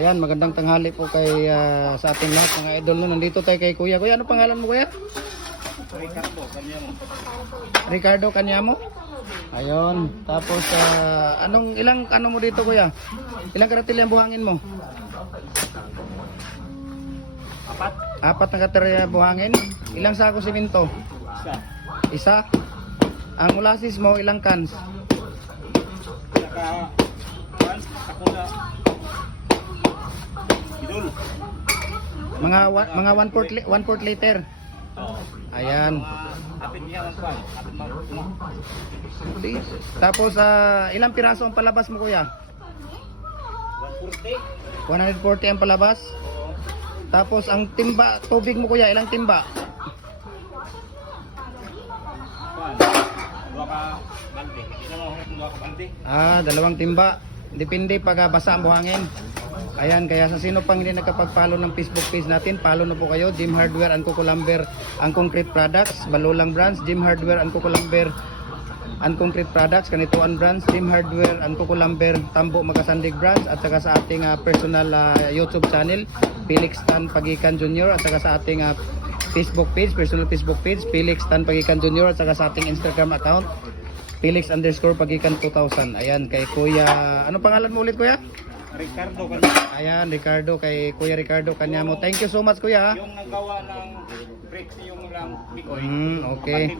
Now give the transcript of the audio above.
Ayan, magandang tanghali po kay sa ating lahat mga idol no. Nandito tayo kay Kuya. Kuya, ano pangalan mo Kuya? Ricardo Canyamo. Ricardo Canyamo. Ayun. Tapos ilang mo dito Kuya? Ilang karatilya ang buhangin mo? Apat na karatilya buhangin. Ilang sako simento? Isa. Ang molasses mo ilang cans? Mga 1/4 liter. Ayan. Tapos ilang piraso ang palabas mo Kuya? 140 ang palabas. Tapos ang timba, tubig mo Kuya, ilang timba? Dalawang timba. Depende pag basa ang buhangin. Ayan, kaya sa sino pang hindi nakapag-follow ng Facebook page natin, follow na po kayo. Jim Hardware and Coco Lumber ang concrete products, Balulang branch, Jim Hardware and Coco Lumber ang concrete products, Kanituan branch, Jim Hardware and Coco Lumber, Tambo Magasandig branch, at saka sa ating personal YouTube channel, Felix Tan Pagikan Jr. at saka sa ating Facebook page, personal Facebook page, Felix Tan Pagikan Jr. at saka sa ating Instagram account, Felix_Pagikan 2000. Ayan, kay Kuya, ano pangalan mo ulit Kuya? Ricardo Canyamo. Ayan, Ricardo, kay Kuya Ricardo Canyamo. Thank you so much Kuya. Yung nagawa ng bricks yung lang Bikoy. Okay.